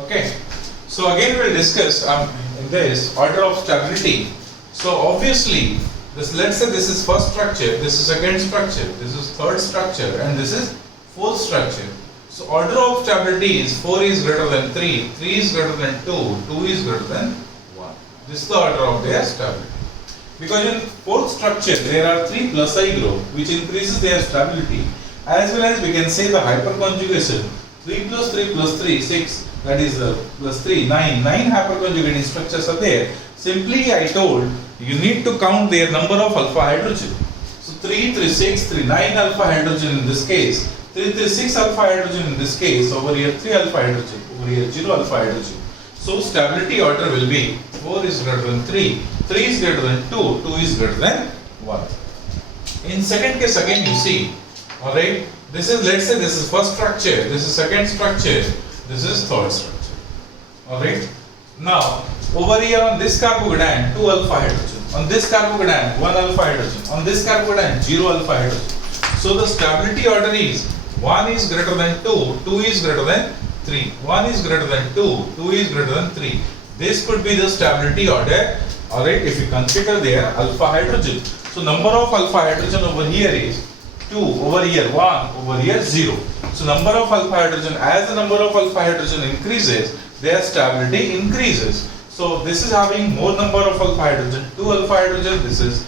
Okay. So again we'll discuss in this order of stability. So obviously, let's say this is first structure, this is second structure, this is third structure, and this is fourth structure. So order of stability is 4 is greater than 3, 3 is greater than 2, 2 is greater than 1. This is the order of their stability. Because in fourth structure there are 3 plus I group which increases their stability, as well as we can say the hyperconjugation 3 plus 3 plus 3 6, that is plus 3 9 hyperconjugating structures are there. Simply I told you need to count their number of alpha hydrogen. So 3 3 6 3 9 alpha hydrogen in this case, 3 3 6 alpha hydrogen in this case, over here 3 alpha hydrogen, over here 0 alpha hydrogen. So stability order will be 4 is greater than 3, 3 is greater than 2, 2 is greater than 1. In second case again you see, alright, this is, let's say this is first structure, this is second structure, this is third structure. Alright. Now over here on this carbocation 2 alpha hydrogen, on this carbocation 1 alpha hydrogen, on this carbocation 0 alpha hydrogen. So the stability order is 1 is greater than 2, 2 is greater than 3, 1 is greater than 2, 2 is greater than 3. This could be the stability order. Alright, if you consider their alpha hydrogen. So number of alpha hydrogen over here is 2, over here 1, over here 0. So number of alpha hydrogen, as the number of alpha hydrogen increases, their stability increases. So this is having more number of alpha hydrogen, 2 alpha hydrogen, this is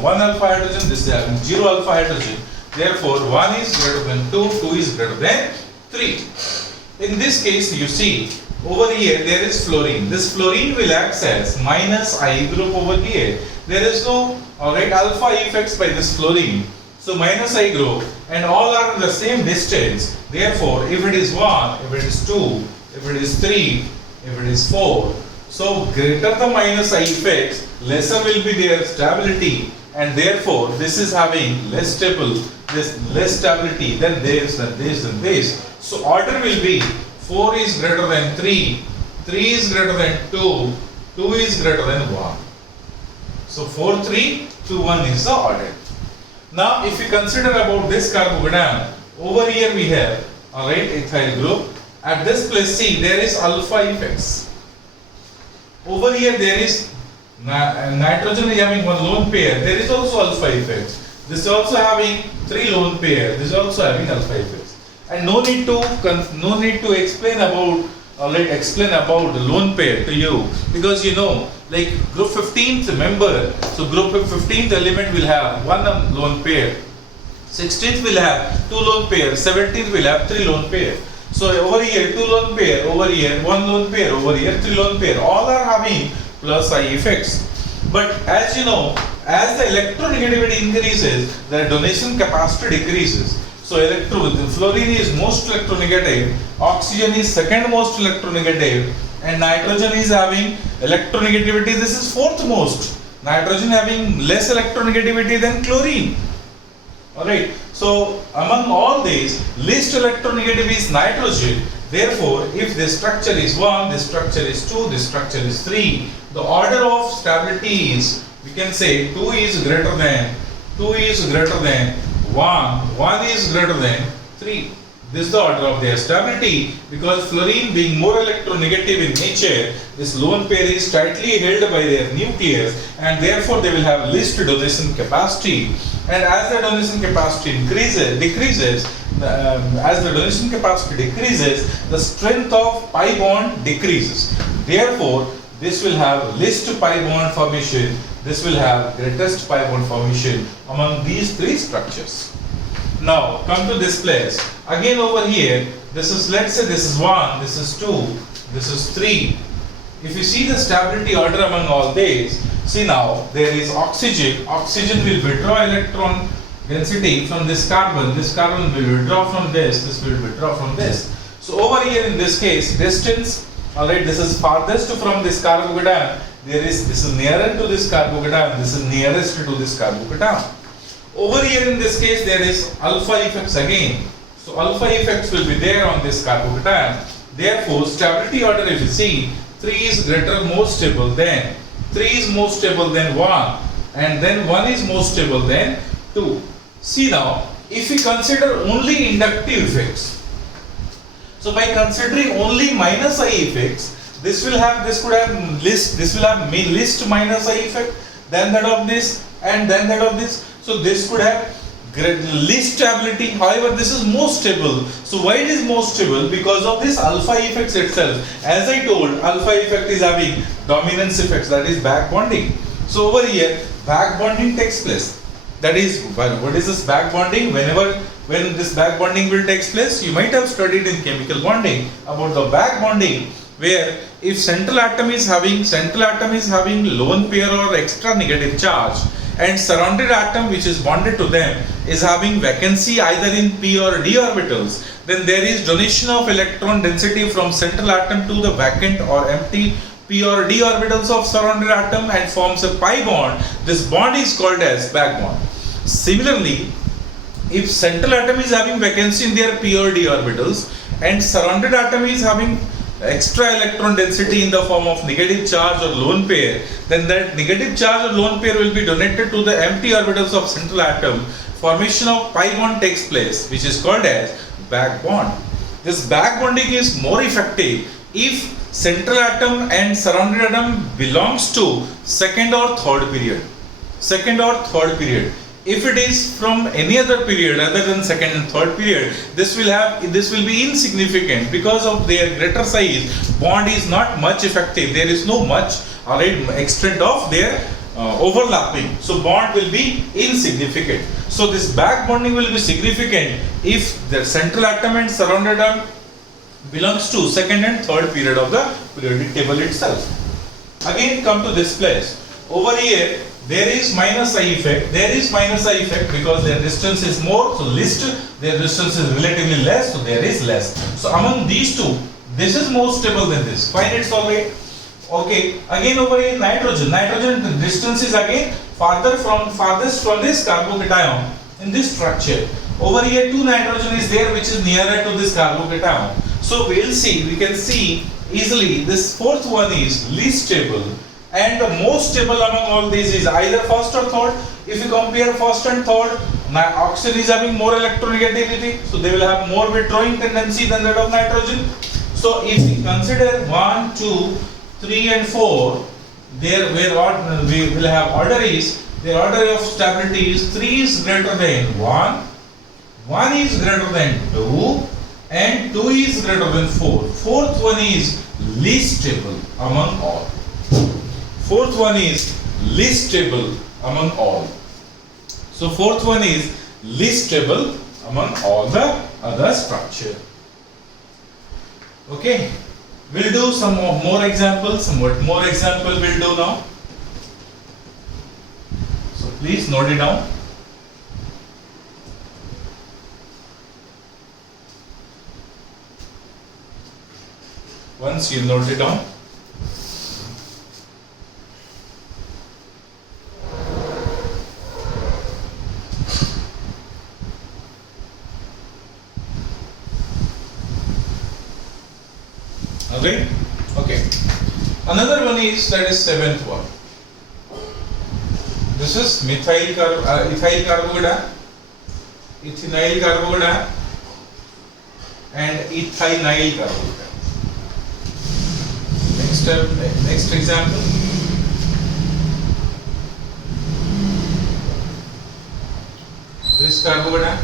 1 alpha hydrogen, this is having 0 alpha hydrogen. Therefore 1 is greater than 2, 2 is greater than 3. In this case you see, over here there is fluorine. This fluorine will act as minus I group over here. There is no alpha effects by this fluorine. So minus I group, and all are in the same distance. Therefore, if it is 1, if it is 2, if it is 3, if it is 4, so greater the minus I effects, lesser will be their stability, and therefore this is having less stable, this less stability than this, than this, than this. So order will be 4 is greater than 3, 3 is greater than 2, 2 is greater than 1. So 4, 3, 2, 1 is the order. Now if you consider about this carbocation, over here we have ethyl group. At this place, see, there is alpha effects. Over here there is nitrogen is having 1 lone pair. There is also alpha effects. This is also having 3 lone pair. This is also having alpha effects. And no need to explain about the lone pair to you, because you know, like group 15th member, so group 15th element will have 1 lone pair, 16th will have 2 lone pair, 17th will have 3 lone pair. So over here 2 lone pair, over here 1 lone pair, over here 3 lone pair, all are having plus I effects. But as you know, as the electronegativity increases, the donation capacity decreases. So fluorine is most electronegative, oxygen is second most electronegative, and nitrogen is having electronegativity, this is fourth most. Nitrogen having less electronegativity than chlorine. Alright, so among all these, least electronegative is nitrogen. Therefore, if this structure is 1, this structure is 2, this structure is 3, the order of stability is, we can say 2 is greater than 1, 1 is greater than 3. This is the order of their stability, because fluorine being more electronegative in nature, this lone pair is tightly held by their nucleus, and therefore they will have least donation capacity. And as the donation capacity decreases, the strength of pi bond decreases. Therefore, this will have least pi bond formation. This will have greatest pi bond formation among these 3 structures. Now come to this place. Again over here, this is, let's say this is 1, this is 2, this is 3. If you see the stability order among all these, see now there is oxygen. Oxygen will withdraw electron density from this carbon will withdraw from this will withdraw from this. So over here in this case, distance, alright, this is farthest from this carbocation. This is nearer to this carbocation, this is nearest to this carbocation. Over here in this case there is alpha effects again. So alpha effects will be there on this carbocation. Therefore stability order, if you see, 3 is more stable than 1, and then 1 is more stable than 2. See now, if we consider only inductive effects, So by considering only minus I effects, this will have least minus I effect, then that of this, and then that of this. So this could have least stability. However, this is most stable. So why it is most stable? Because of this alpha effects itself. As I told, alpha effect is having dominance effects, that is back bonding. So over here, back bonding takes place. That is, what is this back bonding? When this back bonding will take place, you might have studied in chemical bonding about the back bonding, where if central atom is having lone pair or extra negative charge, and surrounded atom which is bonded to them is having vacancy either in p or d orbitals, then there is donation of electron density from central atom to the vacant or empty p or d orbitals of surrounded atom and forms a pi bond. This bond is called as back bond. Similarly, if central atom is having vacancy in their p or d orbitals and surrounded atom is having extra electron density in the form of negative charge or lone pair, then that negative charge or lone pair will be donated to the empty orbitals of central atom. Formation of pi bond takes place, which is called as back bond. This back bonding is more effective if central atom and surrounded atom belongs to second or third period. If it is from any other period other than second and third period, this will be insignificant because of their greater size. Bond is not much effective. There is no much extent of their overlapping. So bond will be insignificant. So this back bonding will be significant if the central atom and surrounded atom belongs to second and third period of the periodic table itself. Again, come to this place. Over here, there is minus I effect. Because their distance is more, so their distance is relatively less, so there is less. So among these two, this is more stable than this. Fine, it's alright. Okay. Again over here, nitrogen. The distance is again farthest from this carbocation in this structure. Over here, 2 nitrogen is there, which is nearer to this carbocation. So we can see easily this fourth one is least stable. And the most stable among all these is either first or third. If you compare first and third, oxygen is having more electronegativity, so they will have more withdrawing tendency than that of nitrogen. So if we consider 1, 2, 3 and 4, there where we will have order is, the order of stability is 3 is greater than 1, 1 is greater than 2, and 2 is greater than 4. Fourth one is least stable among all. Fourth one is least stable among all. So fourth one is least stable among all the other structure. Okay, we'll do some more examples. What more example we'll do now? So please note it down. Once you note it down, okay. Another one is, that is seventh one. This is ethyl carbocation, ethynyl carbocation, and ethynyl carbocation. Next example. This carbocation.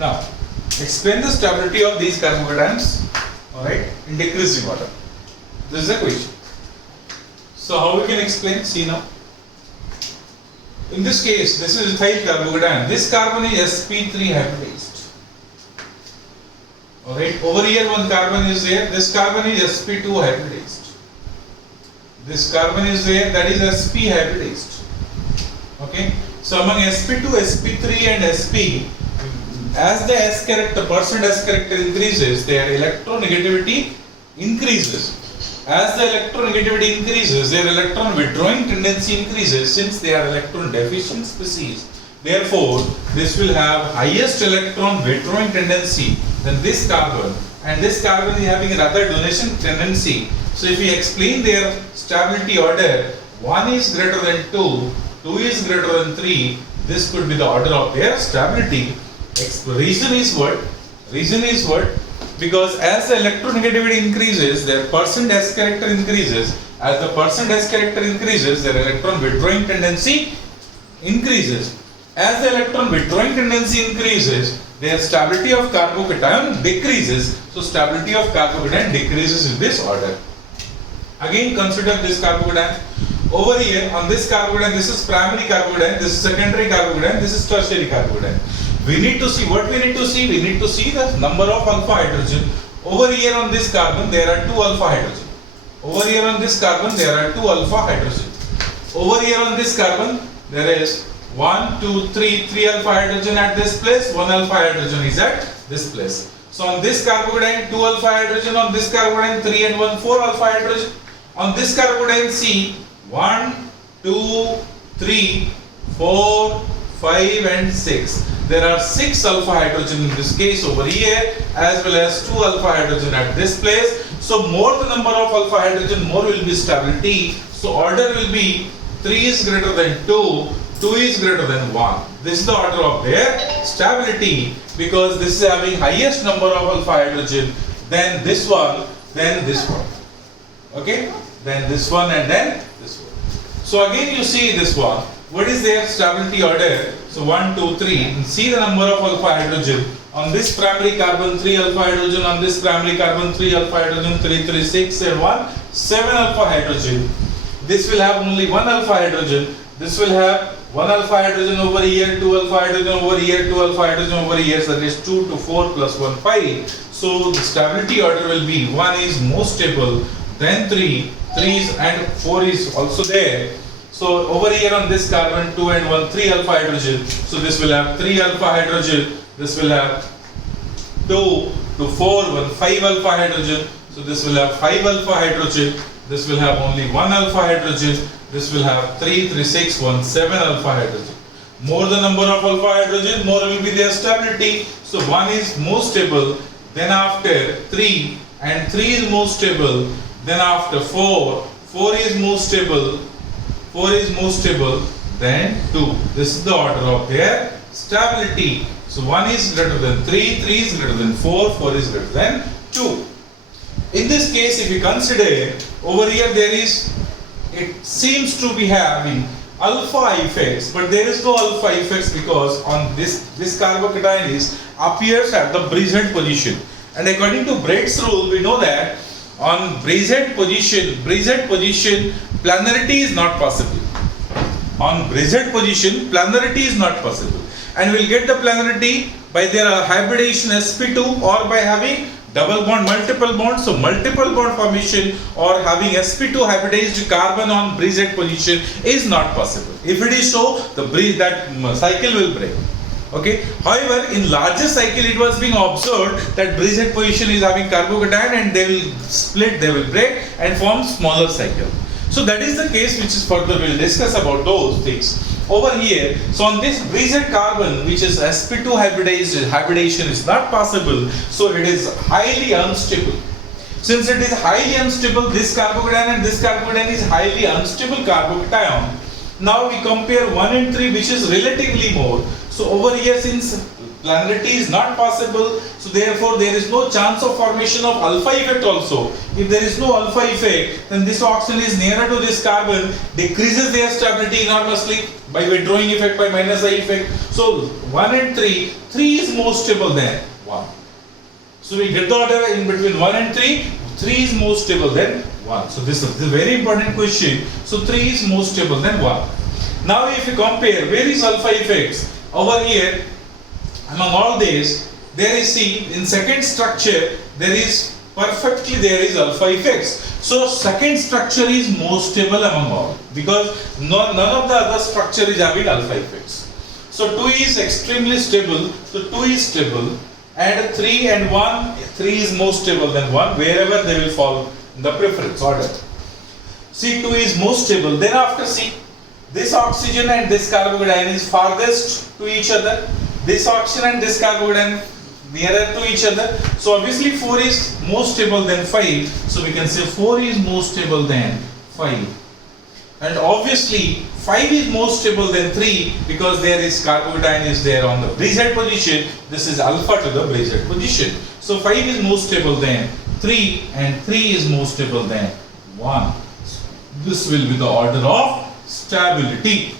Now, explain the stability of these carbocations, alright, in decreasing order. This is the question. So, how we can explain? See now. In this case, this is ethyl carbocation. This carbon is sp3 hybridized. Alright, over here one carbon is there. This carbon is sp2 hybridized. This carbon is there, that is sp hybridized. Okay, so among sp2, sp3 and sp, as the S character, percent S character increases, their electronegativity increases. As the electronegativity increases, their electron withdrawing tendency increases, since they are electron deficient species. Therefore, this will have highest electron withdrawing tendency than this carbon, and this carbon is having rather donation tendency. So if we explain their stability order, 1 is greater than 2, 2 is greater than 3, this could be the order of their stability. Reason is what? Reason is what? Because as the electronegativity increases, their percent S character increases. As the percent S character increases, their electron withdrawing tendency increases. As the electron withdrawing tendency increases, their stability of carbocation decreases. So stability of carbocation decreases in this order. Again, consider this carbocation. Over here on this carbocation, this is primary carbocation, this is secondary carbocation, this is tertiary carbocation. We need to see what we need to see. We need to see the number of alpha hydrogen. Over here on this carbon, there are 2 alpha hydrogen. Over here on this carbon, there are 2 alpha hydrogen. Over here on this carbon, there is 1, 2, 3 alpha hydrogen at this place, 1 alpha hydrogen is at this place. So on this carbocation, 2 alpha hydrogen, on this carbocation, 3 and 1, 4 alpha hydrogen. On this carbocation, see 1, 2, 3, 4, 5 and 6. There are 6 alpha hydrogen in this case over here, as well as 2 alpha hydrogen at this place. So more the number of alpha hydrogen, more will be stability. So order will be 3 is greater than 2, 2 is greater than 1. This is the order of their stability, because this is having highest number of alpha hydrogen, then this one, then this one. Okay, then this one and then this one. So again you see this one. What is their stability order? So 1, 2, 3. See the number of alpha hydrogen. On this primary carbon, 3 alpha hydrogen. On this primary carbon, 3 alpha hydrogen. 3, 3, 6 and 1, 7 alpha hydrogen. This will have only 1 alpha hydrogen. This will have 1 alpha hydrogen over here, 2 alpha hydrogen over here, 2 alpha hydrogen over here. So that is 2 to 4 plus 1, 5. So the stability order will be 1 is most stable, then 3 is and 4 is also there. So over here on this carbon, 2 and 1, 3 alpha hydrogen. So this will have 3 alpha hydrogen. This will have 2 to 4, 1, 5 alpha hydrogen. So this will have 5 alpha hydrogen. This will have only 1 alpha hydrogen. This will have 3, 3, 6, 1, 7 alpha hydrogen. More the number of alpha hydrogen, more will be their stability. So 1 is most stable. Then after 3 and 3 is most stable. Then after 4, 4 is most stable. 4 is most stable, then 2. This is the order of their stability. So 1 is greater than 3, 3 is greater than 4, 4 is greater than 2. In this case, if we consider over here, there is, it seems to be having alpha effects, but there is no alpha effects because on this carbocation is appears at the Brezhnev position. And according to Braid's rule, we know that on Brezhnev position, planarity is not possible. On Brezhnev position, planarity is not possible. And we'll get the planarity by their hybridization sp2 or by having double bond, multiple bond. So multiple bond formation or having sp2 hybridized carbon on Brezhnev position is not possible. If it is so, that cycle will break. Okay. However, in larger cycle, it was being observed that Brezhnev position is having carbocation and they will split, they will break and form smaller cycle. So that is the case which is further we'll discuss about those things. Over here, so on this Brezhnev carbon, which is sp2 hybridization is not possible, so it is highly unstable. Since it is highly unstable, this carbocation and this carbocation is highly unstable carbocation. Now we compare 1 and 3, which is relatively more. So over here, since planarity is not possible, so therefore there is no chance of formation of alpha effect also. If there is no alpha effect, then this oxygen is nearer to this carbon, decreases their stability enormously by withdrawing effect, by minus I effect. So 1 and 3, 3 is more stable than 1. So we get the order in between 1 and 3, 3 is more stable than 1. So this is a very important question. So 3 is more stable than 1. Now if you compare, where is alpha effects? Over here, among all these, there is, see, in second structure, there is alpha effects. So second structure is more stable among all, because none of the other structure is having alpha effects. So 2 is extremely stable, so 2 is stable, and 3 and 1, 3 is more stable than 1, wherever they will fall in the preference order. C2 is more stable. Then after C, this oxygen and this carbocation is farthest to each other. This oxygen and this carbocation nearer to each other. So obviously 4 is more stable than 5. So we can say 4 is more stable than 5. And obviously 5 is more stable than 3 because there is carbocation is there on the bridgehead position. This is alpha to the bridgehead position. So 5 is more stable than 3 and 3 is more stable than 1. This will be the order of stability.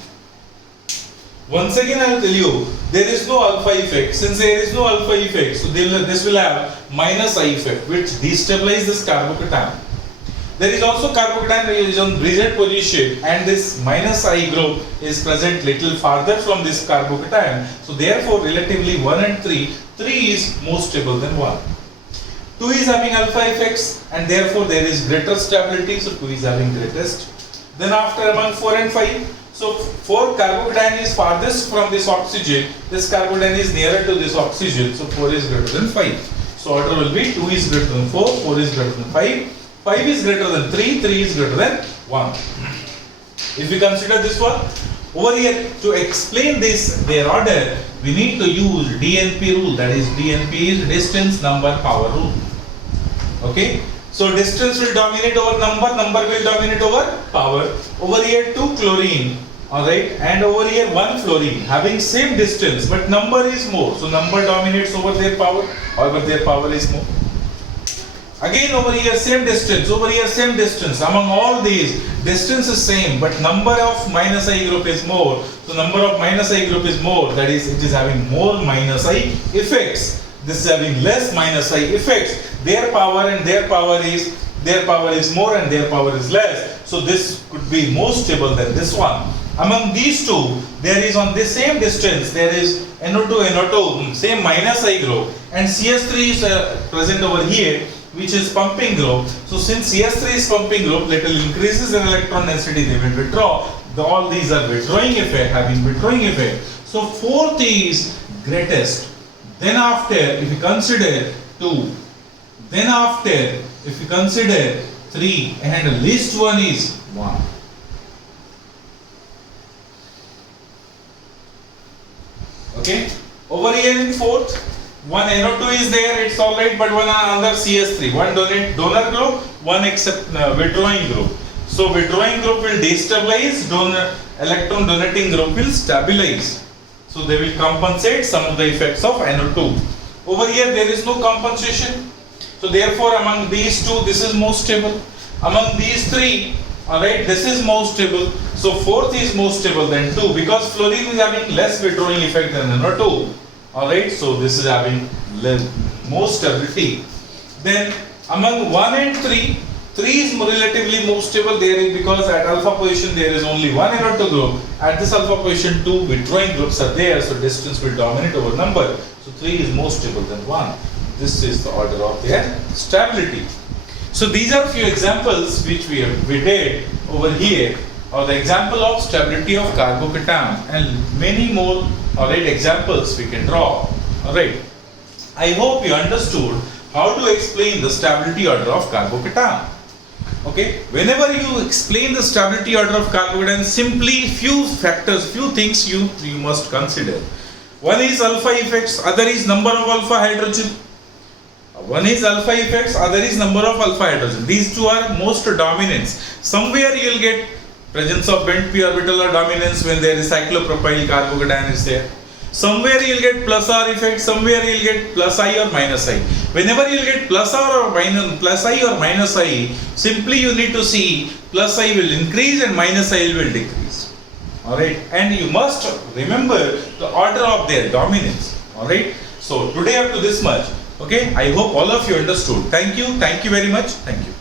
Once again I will tell you, there is no alpha effect. Since there is no alpha effect, so this will have minus I effect, which destabilizes this carbocation. There is also carbocation is on bridgehead position, and this minus I group is present little farther from this carbocation. So therefore, relatively 1 and 3, 3 is more stable than 1. 2 is having alpha effects, and therefore there is greater stability. So 2 is having greatest. Then after among 4 and 5, so 4 carbocation is farthest from this oxygen, this carbocation is nearer to this oxygen, so 4 is greater than 5. So order will be 2 is greater than 4, 4 is greater than 5, 5 is greater than 3, 3 is greater than 1. If we consider this one, over here to explain this, their order, we need to use DNP rule, that is DNP is distance number power rule. Okay? So distance will dominate over number, number will dominate over power. Over here 2 chlorine, alright, and over here 1 fluorine having same distance but number is more. So number dominates over their power, however their power is more. Again over here same distance, over here same distance. Among all these, distance is same but number of minus I group is more. So number of minus I group is more, that is it is having more minus I effects. This is having less minus I effects. Their power and their power is more and their power is less. So this could be more stable than this one. Among these two, there is on this same distance, there is NO2, same minus I group, and CS3 is present over here, which is pumping group. So since CS3 is pumping group, little increases in electron density, they will withdraw. All these are withdrawing effect, having withdrawing effect. So fourth is greatest. Then after, if you consider 2, then after, if you consider 3, and least one is 1. Okay? Over here in fourth, one NO2 is there, it's alright, but one another CS3. One donor group, one withdrawing group. So withdrawing group will destabilize, electron donating group will stabilize. So they will compensate some of the effects of NO2. Over here there is no compensation. So therefore among these two this is more stable. Among these three, alright, this is more stable. So fourth is more stable than 2 because fluorine is having less withdrawing effect than NO2. Alright, so this is having more stability. Then among 1 and 3, 3 is relatively more stable there because at alpha position there is only one NO2 group. At this alpha position 2 withdrawing groups are there, so distance will dominate over number. So 3 is more stable than 1. This is the order of their stability. So these are few examples which we did over here, or the example of stability of carbocation, and many more alright examples we can draw. Alright. I hope you understood how to explain the stability order of carbocation. Okay, whenever you explain the stability order of carbocation, simply few factors, few things you must consider. One is alpha effects, other is number of alpha hydrogen. One is alpha effects, other is number of alpha hydrogen. These two are most dominants. Somewhere you will get presence of bent p orbital or dominance when there is cyclopropyl carbocation is there. Somewhere you will get plus R effect, somewhere you will get plus I or minus I. Whenever you will get plus R or plus I or minus I, simply you need to see plus I will increase and minus I will decrease. Alright, and you must remember the order of their dominance. Alright, so today up to this much. Okay, I hope all of you understood. Thank you very much. Thank you.